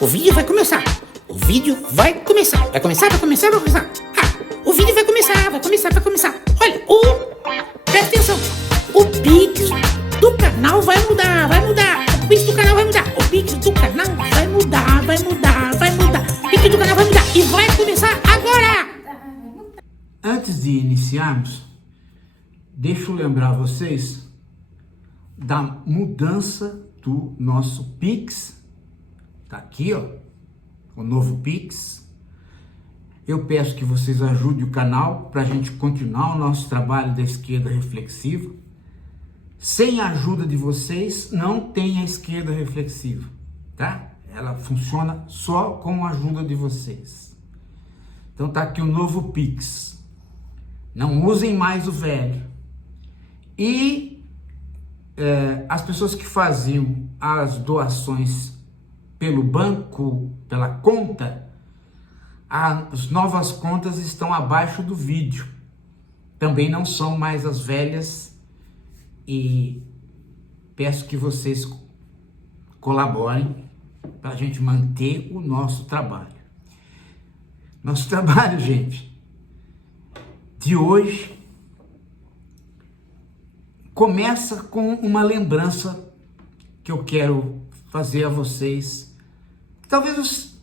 O vídeo vai começar. O vídeo vai começar. Vai começar. O vídeo vai começar. Olha, presta atenção. O Pix do canal vai mudar. O Pix do canal vai mudar. O Pix do canal vai mudar. O Pix do canal vai mudar. E vai começar agora. Antes de iniciarmos, deixa eu lembrar vocês da mudança do nosso Pix. Tá aqui, ó, o novo Pix. Eu peço que vocês ajudem o canal para a gente continuar o nosso trabalho da esquerda reflexiva. Sem a ajuda de vocês, não tem a esquerda reflexiva, tá? Ela funciona só com a ajuda de vocês. Então tá aqui o novo Pix. Não usem mais o velho. E as pessoas que faziam as doações pelo banco, pela conta, as novas contas estão abaixo do vídeo. Também não são mais as velhas e peço que vocês colaborem para a gente manter o nosso trabalho. Nosso trabalho, gente, de hoje começa com uma lembrança que eu quero fazer a vocês. Talvez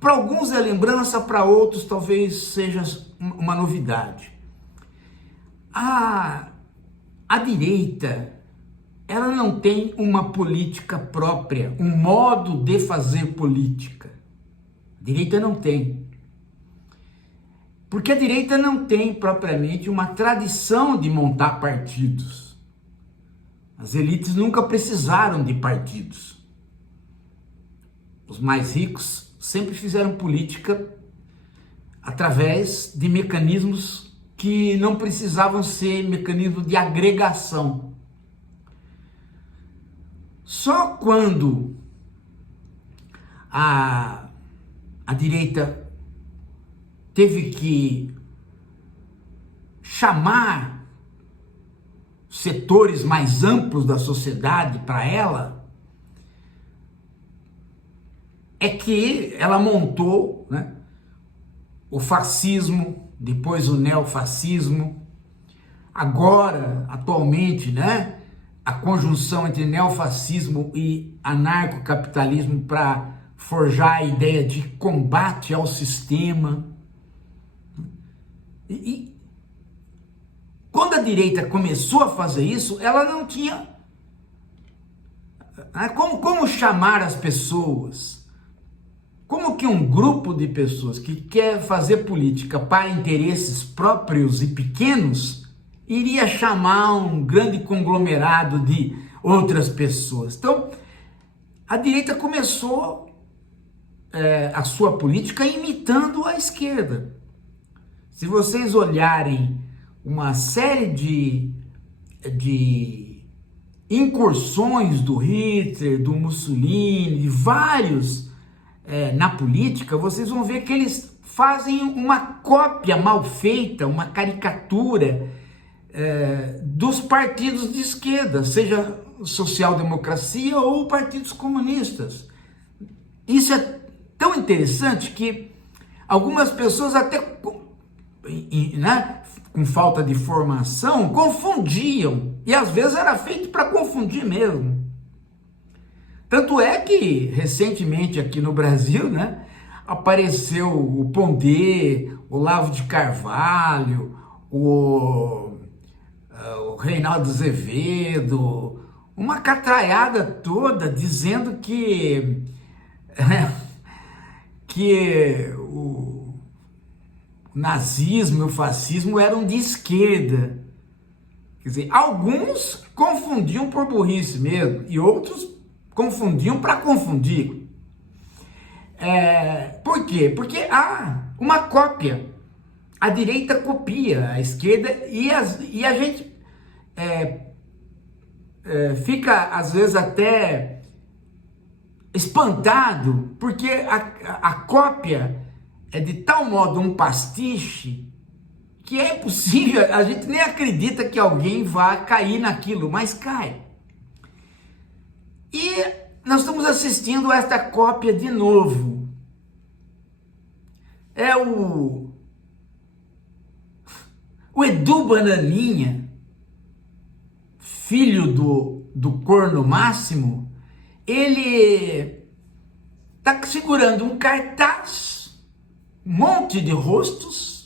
para alguns é lembrança, para outros talvez seja uma novidade. A direita, ela não tem uma política própria, um modo de fazer política. A direita não tem. Porque a direita não tem propriamente uma tradição de montar partidos. As elites nunca precisaram de partidos. Os mais ricos sempre fizeram política através de mecanismos que não precisavam ser mecanismos de agregação. Só quando a direita teve que chamar setores mais amplos da sociedade para ela, é que ela montou, né, o fascismo, depois o neofascismo, agora, atualmente, né, a conjunção entre neofascismo e anarcocapitalismo para forjar a ideia de combate ao sistema. E quando a direita começou a fazer isso, ela não tinha como chamar as pessoas. Como que um grupo de pessoas que quer fazer política para interesses próprios e pequenos iria chamar um grande conglomerado de outras pessoas? Então, a direita começou a sua política imitando a esquerda. Se vocês olharem uma série de incursões do Hitler, do Mussolini, de vários na política, vocês vão ver que eles fazem uma cópia mal feita, uma caricatura dos partidos de esquerda, seja social-democracia ou partidos comunistas. Isso é tão interessante que algumas pessoas até com falta de formação confundiam, e às vezes era feito para confundir mesmo. Tanto é que recentemente aqui no Brasil, né, apareceu o Pondé, o Olavo de Carvalho, o Reinaldo Azevedo, uma catraiada toda dizendo que o nazismo e o fascismo eram de esquerda. Quer dizer, alguns confundiam por burrice mesmo, e outros confundiam para confundir. Por quê? Porque há uma cópia. A direita copia a esquerda e a gente fica, às vezes, até espantado, porque a cópia é de tal modo um pastiche que é impossível, a gente nem acredita que alguém vá cair naquilo, mas cai. E nós estamos assistindo a esta cópia de novo. É o Edu Bananinha, filho do corno Máximo, ele está segurando um cartaz, um monte de rostos,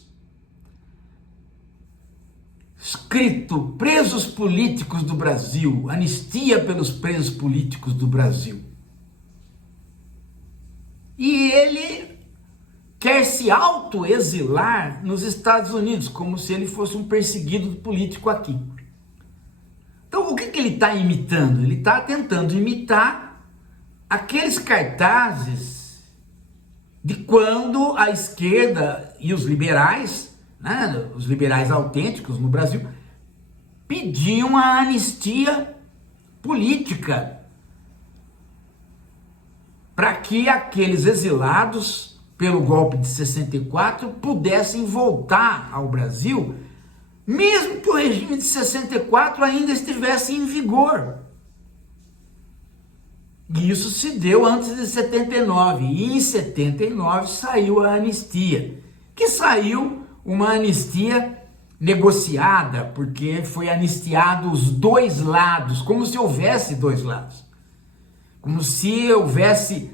escrito presos políticos do Brasil, anistia pelos presos políticos do Brasil. E ele quer se autoexilar nos Estados Unidos, como se ele fosse um perseguido político aqui. Então, o que ele está imitando? Ele está tentando imitar aqueles cartazes de quando a esquerda e os liberais, né, os liberais autênticos no Brasil, pediam a anistia política para que aqueles exilados pelo golpe de 64 pudessem voltar ao Brasil, mesmo que o regime de 64 ainda estivesse em vigor. E isso se deu antes de 79, e em 79 saiu a anistia, que saiu uma anistia negociada, porque foi anistiado os dois lados, como se houvesse dois lados, como se houvesse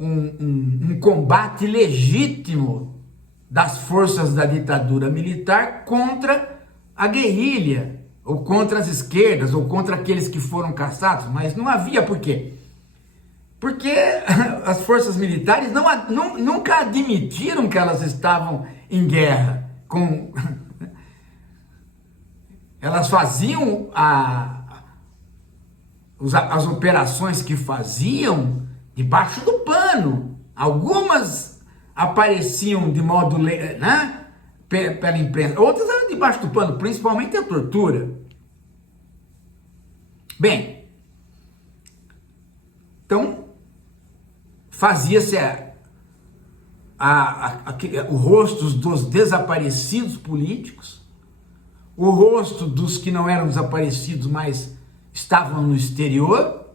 um combate legítimo das forças da ditadura militar contra a guerrilha, ou contra as esquerdas, ou contra aqueles que foram caçados, mas não havia por quê. Porque as forças militares nunca admitiram que elas estavam em guerra. Elas faziam as operações que faziam debaixo do pano. Algumas apareciam de modo, né, pela imprensa, outras eram debaixo do pano, principalmente a tortura. Bem, então fazia-se o rosto dos desaparecidos políticos, o rosto dos que não eram desaparecidos, mas estavam no exterior,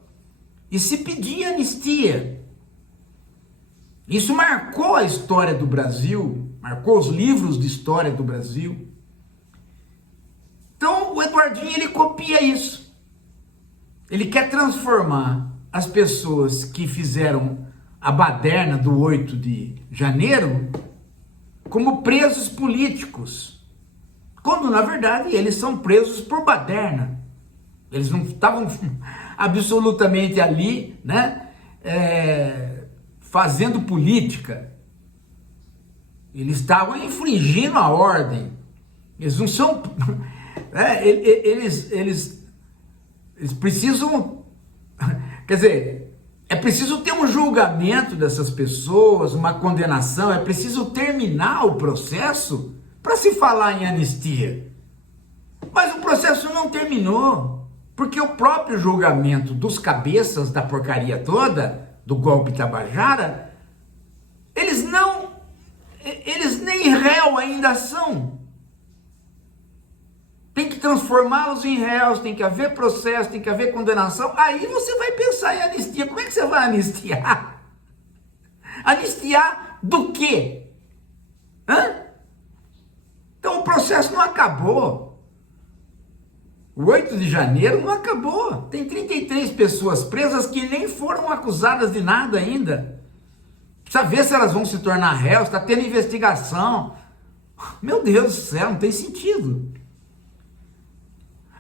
e se pedia anistia. Isso marcou a história do Brasil, marcou os livros de história do Brasil. Então o Eduardinho, ele copia isso. Ele quer transformar as pessoas que fizeram a baderna do 8 de janeiro como presos políticos, quando na verdade eles são presos por baderna. Eles não estavam absolutamente ali, né, fazendo política. Eles estavam infringindo a ordem. Eles não são... eles precisam... Quer dizer, é preciso ter um julgamento dessas pessoas, uma condenação, é preciso terminar o processo para se falar em anistia. Mas o processo não terminou, porque o próprio julgamento dos cabeças da porcaria toda, do golpe Tabajara, eles nem réu ainda são. Tem que transformá-los em réus, tem que haver processo, tem que haver condenação. Aí você vai pensar em anistia. Como é que você vai anistiar? Anistiar do quê? Então o processo não acabou. O 8 de janeiro não acabou. Tem 33 pessoas presas que nem foram acusadas de nada ainda. Precisa ver se elas vão se tornar réus, está tendo investigação. Meu Deus do céu, não tem sentido.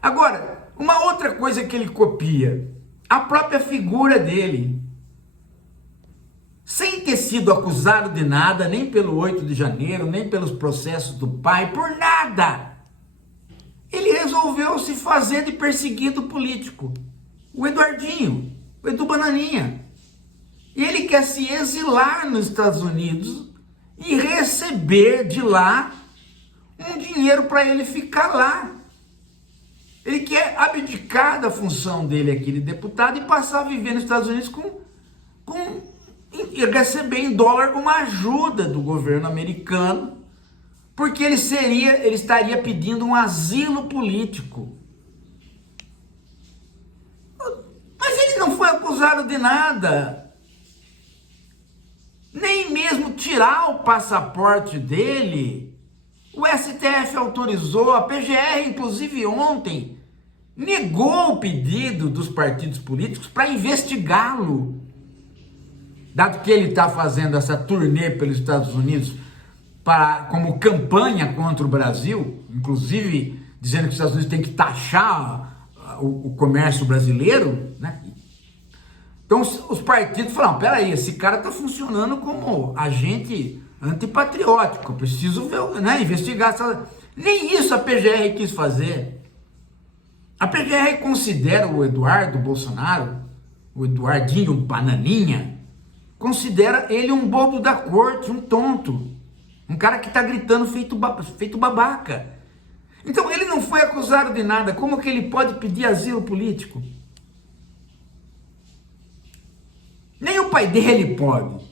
Agora, uma outra coisa que ele copia, a própria figura dele. Sem ter sido acusado de nada, nem pelo 8 de janeiro, nem pelos processos do pai, por nada. Ele resolveu se fazer de perseguido político. O Eduardinho, o Edu Bananinha. E ele quer se exilar nos Estados Unidos e receber de lá um dinheiro para ele ficar lá. Ele quer abdicar da função dele aqui de deputado e passar a viver nos Estados Unidos e receber em dólar uma ajuda do governo americano, porque ele estaria pedindo um asilo político. Mas ele não foi acusado acusaram de nada. Nem mesmo tirar o passaporte dele. O STF autorizou, a PGR, inclusive ontem, negou o pedido dos partidos políticos para investigá-lo. Dado que ele está fazendo essa turnê pelos Estados Unidos como campanha contra o Brasil, inclusive dizendo que os Estados Unidos têm que taxar o comércio brasileiro, né? Então os partidos falaram, peraí, esse cara está funcionando como agente antipatriótico, eu preciso ver, né, investigar. Nem isso a PGR quis fazer. A PGR considera o Eduardo Bolsonaro, o Eduardinho Bananinha, considera ele um bobo da corte, um tonto, um cara que está gritando feito babaca. Então ele não foi acusado de nada, como que ele pode pedir asilo político? Nem o pai dele pode.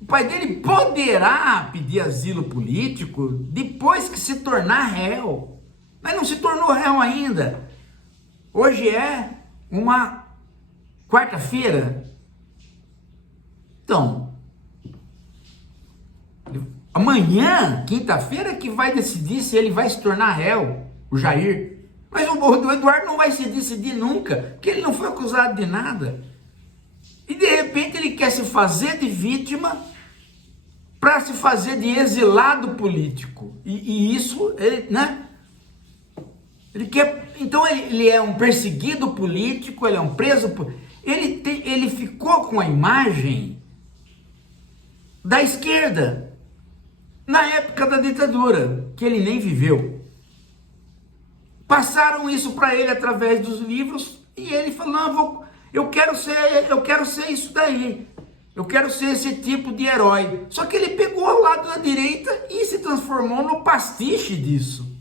O pai dele poderá pedir asilo político depois que se tornar réu, mas não se tornou réu ainda. Hoje é uma quarta-feira. Então, amanhã, quinta-feira, que vai decidir se ele vai se tornar réu, o Jair. Mas o Eduardo não vai se decidir nunca, porque ele não foi acusado de nada. E de repente ele quer se fazer de vítima para se fazer de exilado político. E isso, ele, né? Ele quer, então ele é um perseguido político, ele é um preso político. Ele ficou com a imagem da esquerda na época da ditadura, que ele nem viveu. Passaram isso para ele através dos livros e ele falou, não, eu quero ser isso daí. Eu quero ser esse tipo de herói. Só que ele pegou ao lado da direita e se transformou no pastiche disso.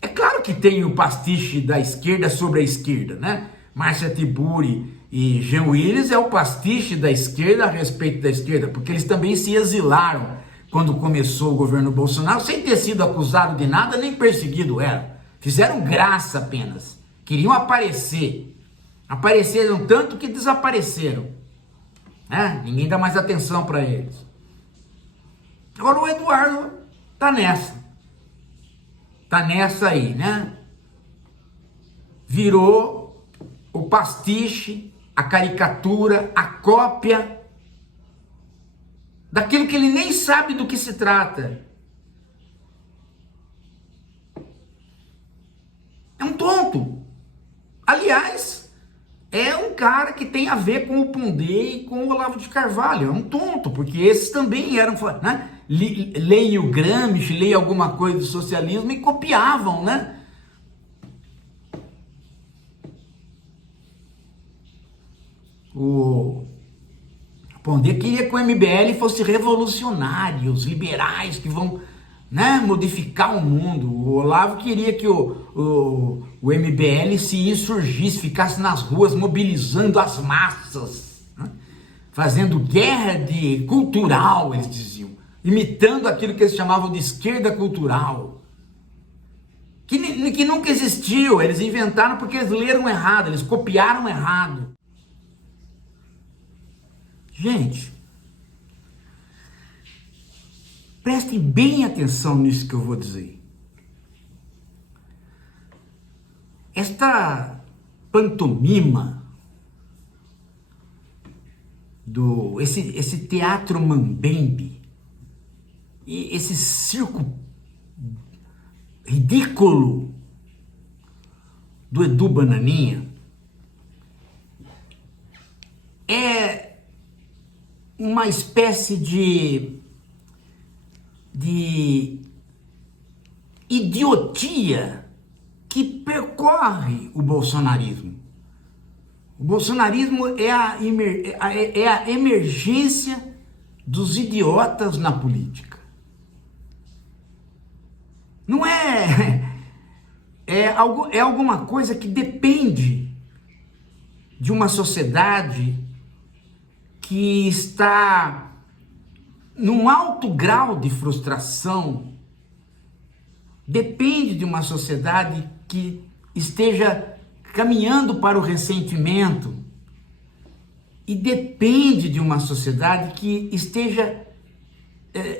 É claro que tem o pastiche da esquerda sobre a esquerda, né? Márcia Tiburi e Jean Willis é o pastiche da esquerda a respeito da esquerda, porque eles também se exilaram quando começou o governo Bolsonaro, sem ter sido acusado de nada, nem perseguido eram. Fizeram graça apenas. Queriam aparecer. Apareceram tanto que desapareceram. Né? Ninguém dá mais atenção para eles. Agora o Eduardo tá nessa. Tá nessa aí, né? Virou o pastiche, a caricatura, a cópia daquilo que ele nem sabe do que se trata. É um tonto. Aliás, é um cara que tem a ver com o Pondé e com o Olavo de Carvalho. É um tonto, porque esses também eram, né? Leia o Gramsci, leia alguma coisa do socialismo e copiavam, né? O Pondé queria que o MBL fosse revolucionário, os liberais que vão, né, modificar o mundo. O Olavo queria que o MBL se insurgisse, ficasse nas ruas mobilizando as massas, né? Fazendo guerra cultural, eles diziam, imitando aquilo que eles chamavam de esquerda cultural, que nunca existiu. Eles inventaram porque eles leram errado, eles copiaram errado. Gente, prestem bem atenção nisso que eu vou dizer. Esta pantomima, esse teatro mambembe, e esse circo ridículo do Edu Bananinha, é uma espécie de idiotia que percorre o bolsonarismo. O bolsonarismo é a emergência dos idiotas na política. Não é alguma coisa que depende de uma sociedade que está num alto grau de frustração, depende de uma sociedade que esteja caminhando para o ressentimento e depende de uma sociedade que esteja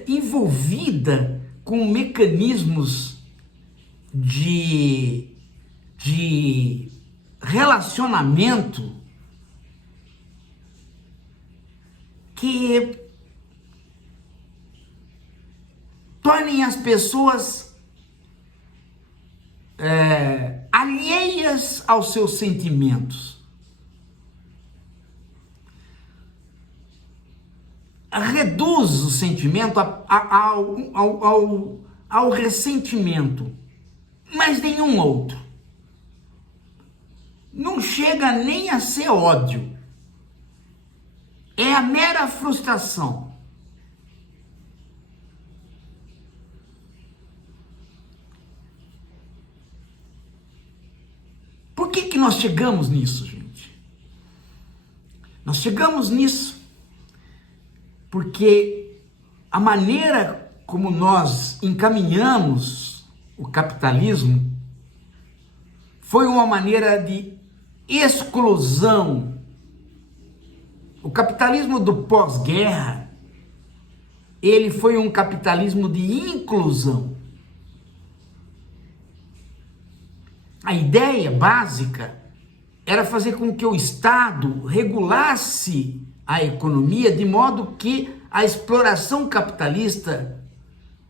envolvida com mecanismos de relacionamento que tornem as pessoas alheias aos seus sentimentos. Reduz o sentimento ao ressentimento, mas nenhum outro. Não chega nem a ser ódio. É a mera frustração. Por que nós chegamos nisso, gente? Nós chegamos nisso porque a maneira como nós encaminhamos o capitalismo foi uma maneira de exclusão. O capitalismo do pós-guerra, ele foi um capitalismo de inclusão. A ideia básica era fazer com que o Estado regulasse a economia de modo que a exploração capitalista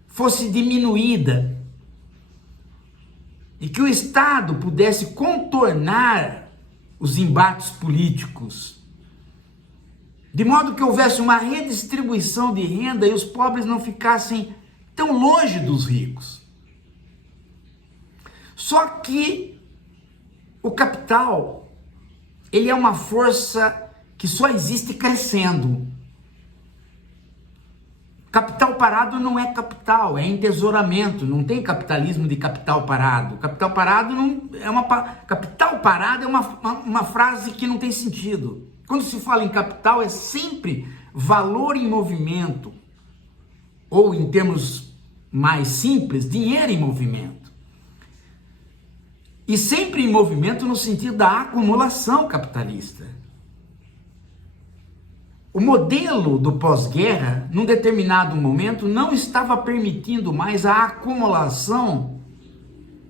fosse diminuída e que o Estado pudesse contornar os embates políticos, de modo que houvesse uma redistribuição de renda e os pobres não ficassem tão longe dos ricos. Só que o capital, ele é uma força que só existe crescendo. Capital parado não é capital, é entesouramento, não tem capitalismo de capital parado. Capital parado capital parado é uma frase que não tem sentido. Quando se fala em capital é sempre valor em movimento, ou em termos mais simples, dinheiro em movimento. E sempre em movimento no sentido da acumulação capitalista. O modelo do pós-guerra, num determinado momento, não estava permitindo mais a acumulação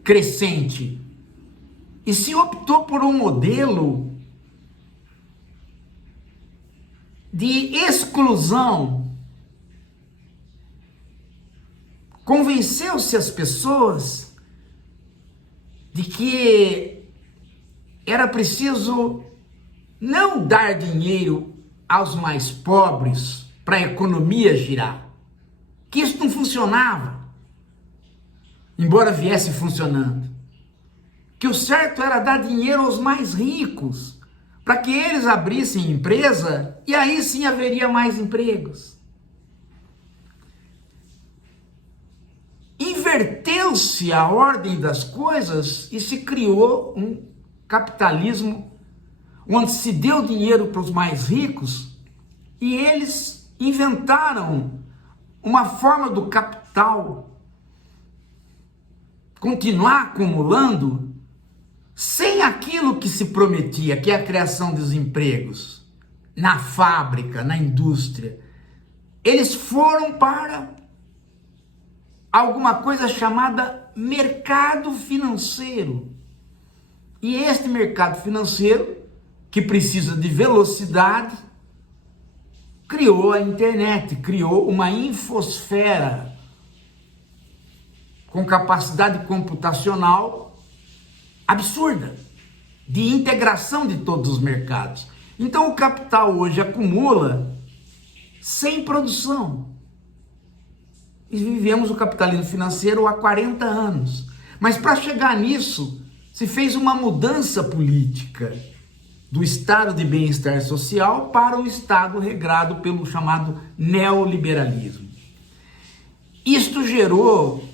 crescente. E se optou por um modelo de exclusão. Convenceu-se as pessoas de que era preciso não dar dinheiro aos mais pobres para a economia girar, que isso não funcionava, embora viesse funcionando, que o certo era dar dinheiro aos mais ricos, para que eles abrissem empresa e aí sim haveria mais empregos. Inverteu-se a ordem das coisas e se criou um capitalismo onde se deu dinheiro para os mais ricos e eles inventaram uma forma do capital continuar acumulando sem aquilo que se prometia, que é a criação dos empregos na fábrica, na indústria. Eles foram para alguma coisa chamada mercado financeiro. E este mercado financeiro, que precisa de velocidade, criou a internet, criou uma infosfera com capacidade computacional absurda, de integração de todos os mercados. Então o capital hoje acumula sem produção. E vivemos o capitalismo financeiro há 40 anos. Mas para chegar nisso, se fez uma mudança política do estado de bem-estar social para o estado regrado pelo chamado neoliberalismo. Isto gerou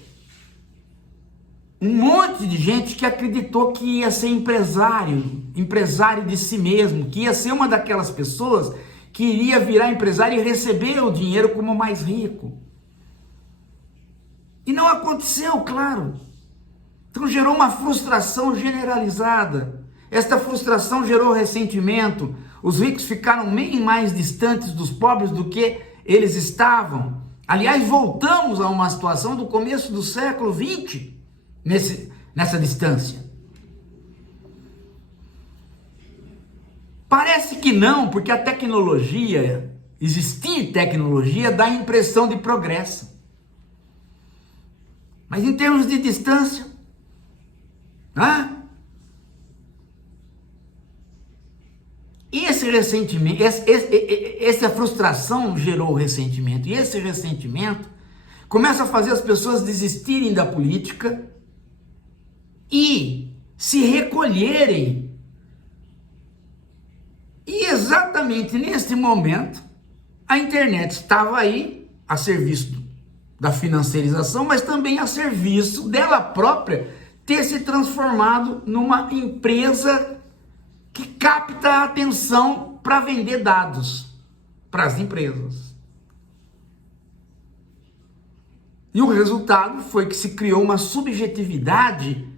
um monte de gente que acreditou que ia ser empresário de si mesmo, que ia ser uma daquelas pessoas que iria virar empresário e receber o dinheiro como mais rico. E não aconteceu, claro. Então gerou uma frustração generalizada. Esta frustração gerou ressentimento. Os ricos ficaram bem mais distantes dos pobres do que eles estavam. Aliás, voltamos a uma situação do começo do século XX, nessa distância. Parece que não, porque a tecnologia, existir tecnologia, dá a impressão de progresso. Mas em termos de distância, esse ressentimento, essa frustração gerou ressentimento, e esse ressentimento começa a fazer as pessoas desistirem da política e se recolherem. E exatamente neste momento, a internet estava aí a serviço da financiarização, mas também a serviço dela própria ter se transformado numa empresa que capta a atenção para vender dados para as empresas. E o resultado foi que se criou uma subjetividade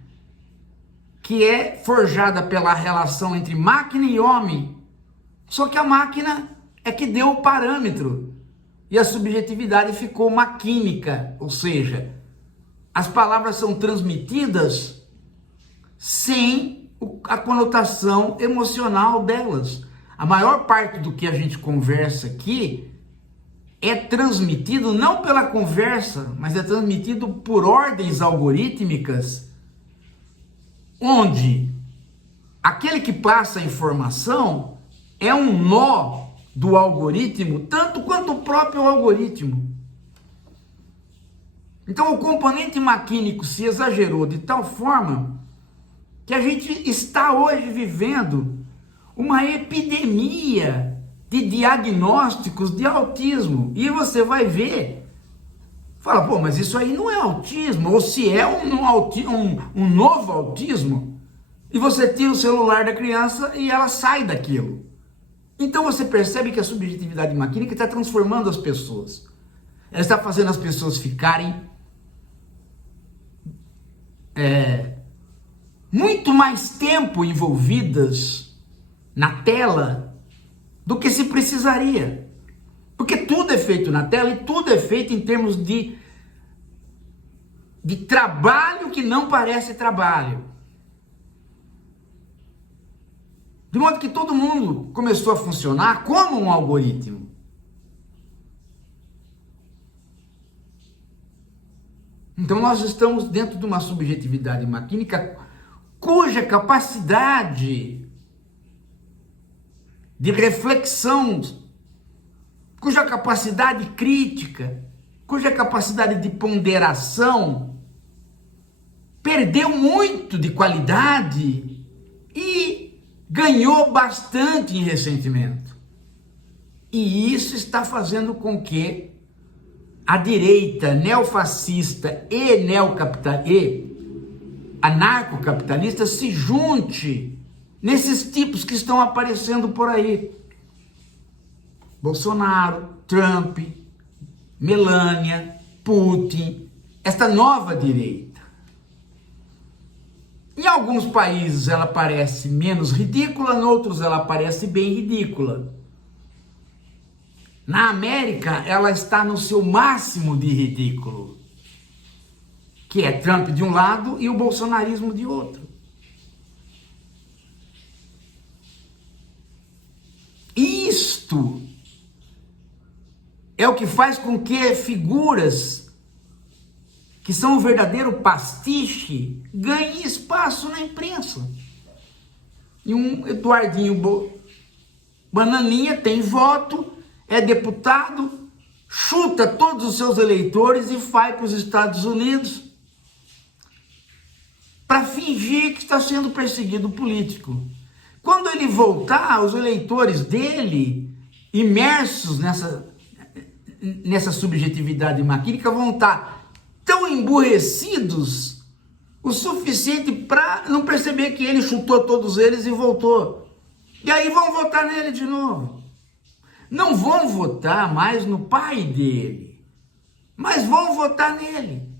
que é forjada pela relação entre máquina e homem. Só que a máquina é que deu o parâmetro e a subjetividade ficou maquínica, ou seja, as palavras são transmitidas sem a conotação emocional delas. A maior parte do que a gente conversa aqui é transmitido não pela conversa, mas é transmitido por ordens algorítmicas, onde aquele que passa a informação é um nó do algoritmo, tanto quanto o próprio algoritmo. Então o componente maquínico se exagerou de tal forma que a gente está hoje vivendo uma epidemia de diagnósticos de autismo. E você vai ver, fala, pô, mas isso aí não é autismo, ou se é um novo autismo, e você tira o celular da criança e ela sai daquilo. Então você percebe que a subjetividade maquínica está transformando as pessoas. Ela está fazendo as pessoas ficarem muito mais tempo envolvidas na tela do que se precisaria. Porque tudo é feito na tela e tudo é feito em termos de trabalho que não parece trabalho. De modo que todo mundo começou a funcionar como um algoritmo. Então nós estamos dentro de uma subjetividade maquínica cuja capacidade de reflexão, cuja capacidade crítica, cuja capacidade de ponderação perdeu muito de qualidade e ganhou bastante em ressentimento. E isso está fazendo com que a direita neofascista e anarcocapitalista se junte nesses tipos que estão aparecendo por aí. Bolsonaro, Trump, Melania, Putin, esta nova direita. Em alguns países ela parece menos ridícula, em outros ela parece bem ridícula. Na América ela está no seu máximo de ridículo, que é Trump de um lado e o bolsonarismo de outro. Isto é o que faz com que figuras que são um verdadeiro pastiche ganhem espaço na imprensa. E um Eduardinho Bananinha tem voto, é deputado, chuta todos os seus eleitores e vai para os Estados Unidos para fingir que está sendo perseguido político. Quando ele voltar, os eleitores dele, imersos nessa subjetividade maquínica, vão estar tão emburrecidos o suficiente para não perceber que ele chutou todos eles e voltou. E aí vão votar nele de novo. Não vão votar mais no pai dele, mas vão votar nele.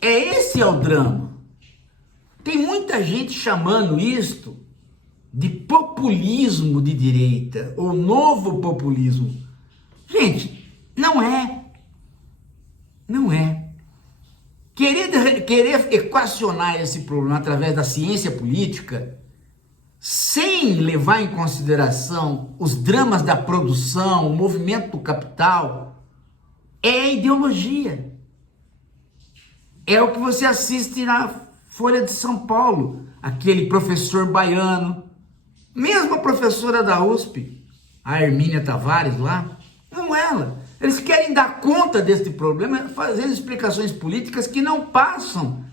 Esse é o drama. Tem muita gente chamando isto de populismo de direita, ou novo populismo. Gente, não é. Não é. Querer equacionar esse problema através da ciência política, sem levar em consideração os dramas da produção, o movimento do capital, é ideologia. É o que você assiste na Folha de São Paulo, aquele professor baiano, mesmo a professora da USP, a Hermínia Tavares lá, não ela. Eles querem dar conta desse problema fazendo explicações políticas que não passam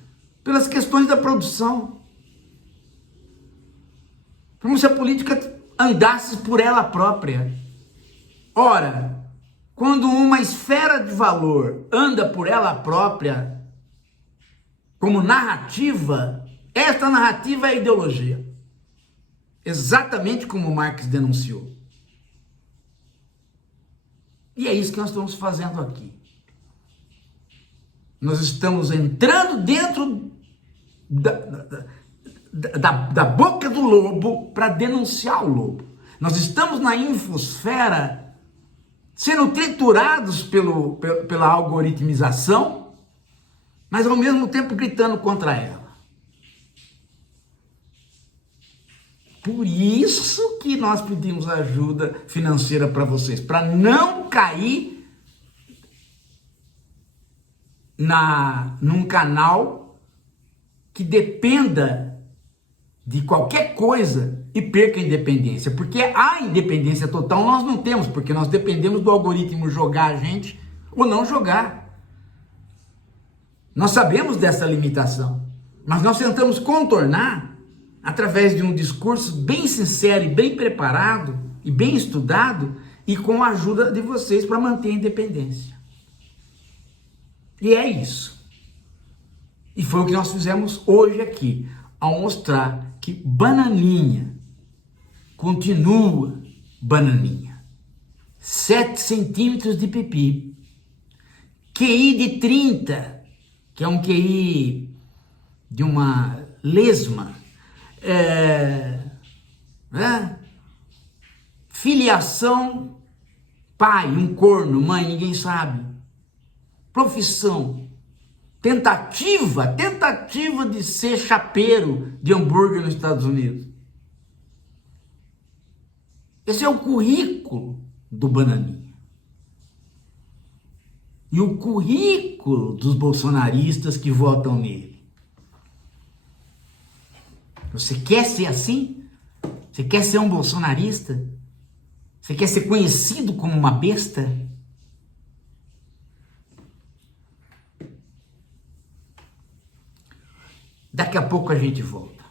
pelas questões da produção. Como se a política andasse por ela própria. Ora, quando uma esfera de valor anda por ela própria, como narrativa, esta narrativa é ideologia. Exatamente como Marx denunciou. E é isso que nós estamos fazendo aqui. Nós estamos entrando dentro da boca do lobo para denunciar o lobo. Nós estamos na infosfera sendo triturados pela algoritmização, mas ao mesmo tempo gritando contra ela. Por isso que nós pedimos ajuda financeira para vocês, para não cair num canal que dependa de qualquer coisa e perca a independência. Porque a independência total nós não temos, porque nós dependemos do algoritmo jogar a gente ou não jogar. Nós sabemos dessa limitação, mas nós tentamos contornar através de um discurso bem sincero e bem preparado e bem estudado e com a ajuda de vocês para manter a independência. E é isso. E foi o que nós fizemos hoje aqui, ao mostrar que bananinha continua bananinha. 7 centímetros de pipi. QI de 30, que é um QI de uma lesma. Filiação, pai, um corno, mãe, ninguém sabe. Profissão, tentativa de ser chapeiro de hambúrguer nos Estados Unidos. Esse é o currículo do bananinha. E o currículo dos bolsonaristas que votam nele. Você quer ser assim? Você quer ser um bolsonarista? Você quer ser conhecido como uma besta? Daqui a pouco a gente volta.